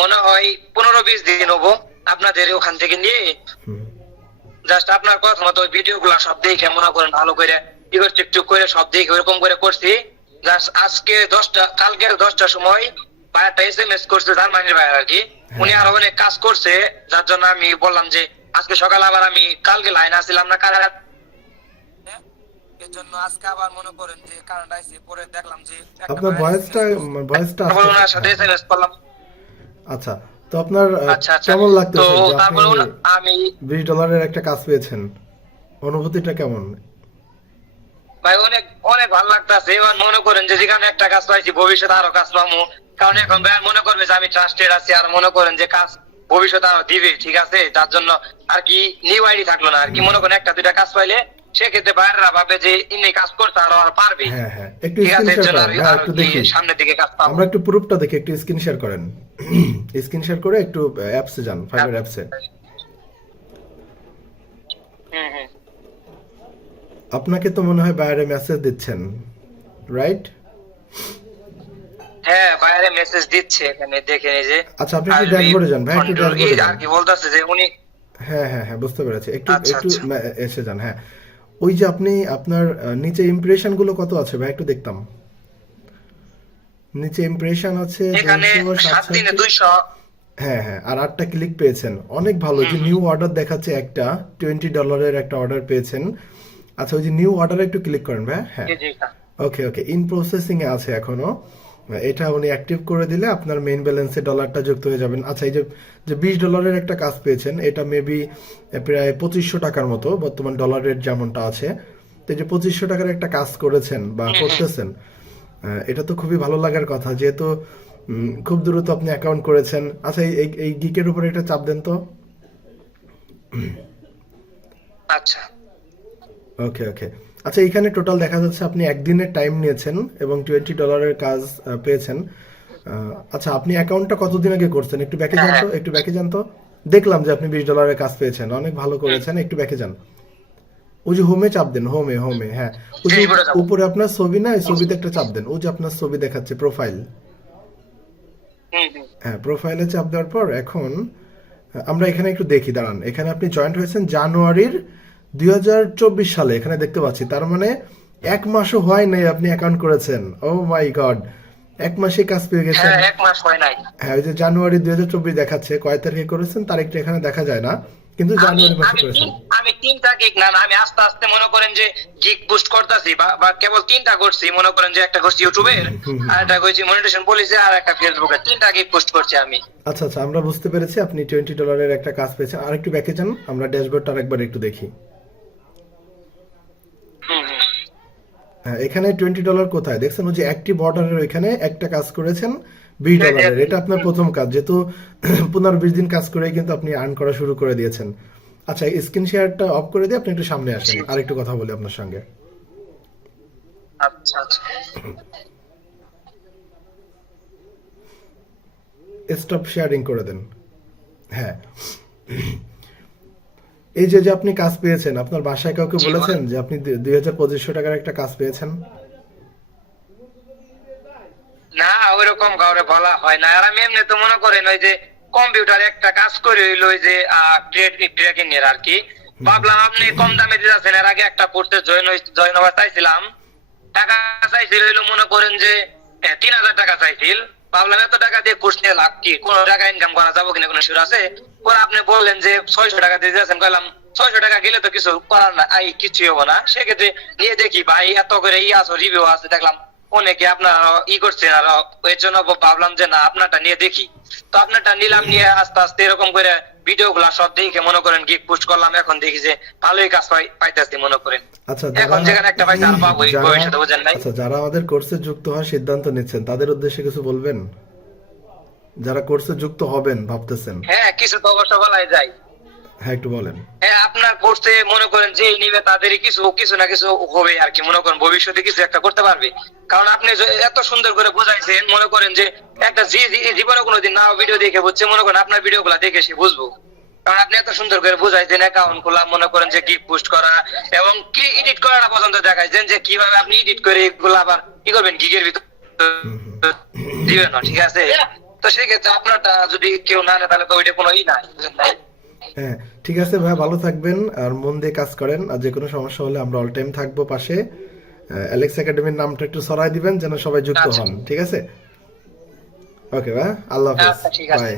মনে হয় 15-20 দিন হবো আপনাদের ওখান থেকে নিয়ে জাস্ট আপনার কথা মতো ভিডিও গুলা সব দেখে মনে করেন ভালো করে টিকটক করে সব দেখে ওরকম করে করছি। জাস্ট আজকে 10টা কালকে 10টার সময় ভাইয়াটা SMS করছে জার্মানির ভাইয়া আর কি। উনি আরো অনেক কাজ করছে, যার জন্য আমি বললাম যে আজকে সকালে আবার আমি কালকে লাইন আসছিলাম না কারা এর জন্য আজকে আবার মনে করেন যে কারেন্ট আইছে, পরে দেখলাম যে আপনার ভয়েসটা ওনার সাথে SMS করলাম। আচ্ছা, তো আপনার আচ্ছা আচ্ছা, কেমন তো লাগতেছে যে আপনি তারপরে আমি $20 একটা কাজ পেয়েছেন? অনুভূতিটা কেমন? ভাই অনেক অনেক ভালো লাগতেছে। এবার মনে করেন যে যেখানে একটা কাজ পাইছি ভবিষ্যতে আরো কাজ পাবো, কারণ এখন ভাই মনে করবে যে আমি ট্রাস্টেড আছি আর মনে করেন যে কাজ ভবিষ্যতে আরো দিবে, ঠিক আছে? তার জন্য আর কি নিউ আইডি থাকলো না আর কি, মনে করেন একটা দুইটা কাজ পাইলে সেক্ষেত্রে বাইরেরা ভাবে যে ইনি কাজ করতে আরো আর পারবে। হ্যাঁ হ্যাঁ, একটু ঠিক স্ক্রিন আছে, এর শেয়ার জন্য করেন, হ্যাঁ একটু দেখি সামনের দিকে কাজ পাবো। আমরা, একটু প্রুফটা দেখি, একটু স্ক্রিন শেয়ার করেন। স্ক্রিন শেয়ার করে একটু অ্যাপসে যান, ফাইবার অ্যাপসে। হুম হুম, আপনাকে তো মনে হয় বাইরে মেসেজ দিচ্ছেন, রাইট? হ্যাঁ বাইরে মেসেজ দিচ্ছে এখানে দেখেন এই যে। আচ্ছা, আপনি একটু ড্যাশবোর্ডে যান ভাই, একটু ড্যাশবোর্ডে যান। আর কি বলতাছে যে উনি, হ্যাঁ হ্যাঁ হ্যাঁ, বুঝতে পেরেছি, একটু আচ্ছা একটু আচ্ছা এসে যান। হ্যাঁ, ওই যে আপনি আপনার নিচে ইমপ্রেশন গুলো কত আছে ভাই, একটু দেখতাম। নিচে ইমপ্রেশন আছে এখানে 7 দিনে 200। হ্যাঁ হ্যাঁ, আর 8টা ক্লিক পেয়েছেন, অনেক ভালো। যে নিউ অর্ডার দেখাচ্ছে একটা $20 একটা অর্ডার পেয়েছেন। আচ্ছা, ওই যে নিউ অর্ডারে একটু ক্লিক করেন ভাই। হ্যাঁ, জি জি sir. Okay okay, in processing এ আছে এখনো। এটা উনি অ্যাক্টিভ করে দিলে আপনার মেইন ব্যালেন্সে ডলারটা যুক্ত হয়ে যাবেন। আচ্ছা, এই যে যে $20 একটা কাজ পেয়েছেন, এটা মেবি প্রায় 2500 টাকার মতো বর্তমান ডলার রেট যেমনটা আছে। তো এই যে 2500 টাকার একটা কাজ করেছেন বা করতেছেন, এটা তো খুবই ভালো লাগার কথা, যেহেতু খুব দ্রুত আপনি অ্যাকাউন্ট করেছেন। আচ্ছা, এই এই গিকের উপরে একটা চাপ দেন তো। আচ্ছা ওকে ওকে, আচ্ছা, এখানে টোটাল দেখা যাচ্ছে আপনি একদিনের টাইম নিয়েছেন এবং $20 কাজ পেয়েছেন। আচ্ছা, আপনি অ্যাকাউন্টটা কতদিন আগে করছেন? একটু ব্যাকে যান তো, একটু ব্যাকে যান তো। দেখলাম যে আপনি $20 কাজ পেয়েছেন, অনেক ভালো করেছেন, একটু ব্যাকে যান। ওই যে হোমে চাপ দেন, হোমে হোমে, হ্যাঁ, ওই যে উপরে আপনার ছবি না, এই ছবিতে একটা চাপ দেন, ওই যে আপনার ছবি দেখাচ্ছে প্রোফাইল। হ্যাঁ, প্রোফাইলে চাপ দেওয়ার পর এখন আমরা এখানে একটু দেখি, দাঁড়ান। এখানে আপনি জয়েন্ট হয়েছেন জানুয়ারির 2024 সালে, এখানে দেখতে পাচ্ছি। তার মানে 1 মাসও হয় নাই আপনি অ্যাকাউন্ট করেছেন। ও মাই গড, 1 মাসে কাজ পেয়ে গেছেন। হ্যাঁ, 1 মাস হয় নাই। হ্যাঁ, ওই যে জানুয়ারি 2024 দেখাচ্ছে, কয় তারিখে করেছেন তারিখটা এখানে দেখা যায় না, কিন্তু আমি জানুয়ারি মাসে আমি করেছেন। আমি 3টা গিগ না, আমি আস্তে আস্তে মনে করেন যে গিগ বুস্ট করতেছি, বা কেবল 3টা করছি। মনে করেন যে একটা করছি ইউটিউবের, আর একটা করছি মনিটাইজেশন পলিসি, আর একটা ফেসবুকে। 3টা গিগ পোস্ট করছি আমি। আচ্ছা আচ্ছা, আমরা বুঝতে পেরেছি আপনি $20 একটা কাজ পেয়েছেন। আরেকটু ব্যাকে যান, আমরা ড্যাশবোর্ডটা আরেকবার একটু দেখি। হুম হুম, হ্যাঁ, এখানে $20 কোথায় দেখছেন? ওই যে অ্যাক্টিভ অর্ডারের ওইখানে একটা কাজ করেছেন $20। এটা আপনার প্রথম কাজ, যেহেতু 15-20 দিন কাজ করেই কিন্তু আপনি আর্ন করা শুরু করে দিয়েছেন। আচ্ছা, স্ক্রিন শেয়ারটা অফ করে দিয়ে আপনি একটু সামনে আসেন, আর একটু কথা বলি আপনার সঙ্গে। আচ্ছা আচ্ছা। স্টপ শেয়ারিং করে দেন। হ্যাঁ, এই যে যে আপনি কাজ পেয়েছেন, আপনার বাসায় কাউকে বলেছেন যে আপনি 2500 টাকার একটা কাজ পেয়েছেন? না, ওইরকম কাউরে বলা হয় না। আর আমি এমনি তো মনে করেন ওই যে কম্পিউটারে একটা কাজ করে হইলো ওই যে ট্রেকিং এর আর কি। ভাবলাম আপনি কম দামে দিতেছেন, এর আগে একটা কোর্সে জয়েন হওয়া চাইছিলাম। টাকা চাইছিল হইলো মনে করেন যে 3000 টাকা চাইছিল। ভাবলাম এত টাকা দিয়ে কোর্স নিয়ে লাভ কি, কোন টাকা ইনকাম করা যাবো কিনা কোনো সুর আছে? পরে আপনি বললেন যে 600 টাকা দিয়ে দিয়েছেন। কইলাম 600 টাকা গেলে তো কিছু করার না, কিছুই হবো না। সেক্ষেত্রে নিয়ে দেখি ভাই, এত করে আছে, রিভিউ আছে, দেখলাম অনেকে আপনার করছেন। আর এর জন্য ভাবলাম যে না, আপনারটা নিয়ে দেখি। তো আপনারটা নিলাম, নিয়ে আস্তে আস্তে এরকম করে ভিডিও গুলা সব দেখে মনে করেন গিগ পোস্ট করলাম। এখন দেখি যে ভালোই কাজ পাইতেছি মনে করেন। আচ্ছা, এখন যেখানে একটা পাইতে আর পাবো ভবিষ্যতে, বুঝেন নাই? আচ্ছা, যারা আমাদের কোর্সে যুক্ত হওয়ার সিদ্ধান্ত নিচ্ছেন তাদের উদ্দেশ্যে কিছু বলবেন? যারা কোর্সে যুক্ত হবেন ভাবতেছেন। হ্যাঁ, কিছু তো অবশ্য বলাই যায়। হ্যাঁ, একটু বলেন। হ্যাঁ, আপনার কোর্সে মনে করেন যে নিবে তাদেরই কিছু কিছু না কিছু হবে আর কি, মনে করেন ভবিষ্যতে কিছু একটা করতে পারবে। কারণ আপনি এত সুন্দর করে বোঝাইছেন, মনে করেন যে একটা জীবনে কোনোদিন না ভিডিও দেখে বুঝছে, মনে করেন আপনার ভিডিও গুলা দেখে সে বুঝবো। কারণ আপনি এত সুন্দর করে বুঝাইছেন অ্যাকাউন্ট খোলা, মনে করেন যে গিগ পোস্ট করা এবং কি এডিট করাটা পর্যন্ত দেখাইছেন, যে কিভাবে আপনি এডিট করে এগুলো আবার কি করবেন গিগের ভিতর দিবেন না, ঠিক আছে? তো সেক্ষেত্রে আপনারটা যদি কেউ না নেয় তাহলে তো ওইটা কোনো ই নাই, বুঝলেন ভাই? হ্যাঁ, ঠিক আছে ভাই, ভালো থাকবেন আর মন দিয়ে কাজ করেন, আর যে কোনো সমস্যা হলে আমরা অল টাইম থাকবো পাশে। অ্যালেক্স একাডেমির নামটা একটু ছড়াই দিবেন যেন সবাই যুক্ত আচ্ছা হন, ঠিক আছে? ওকে ভাই, আল্লাহ হাফেজ, আচ্ছা, ঠিক আছে। বাই।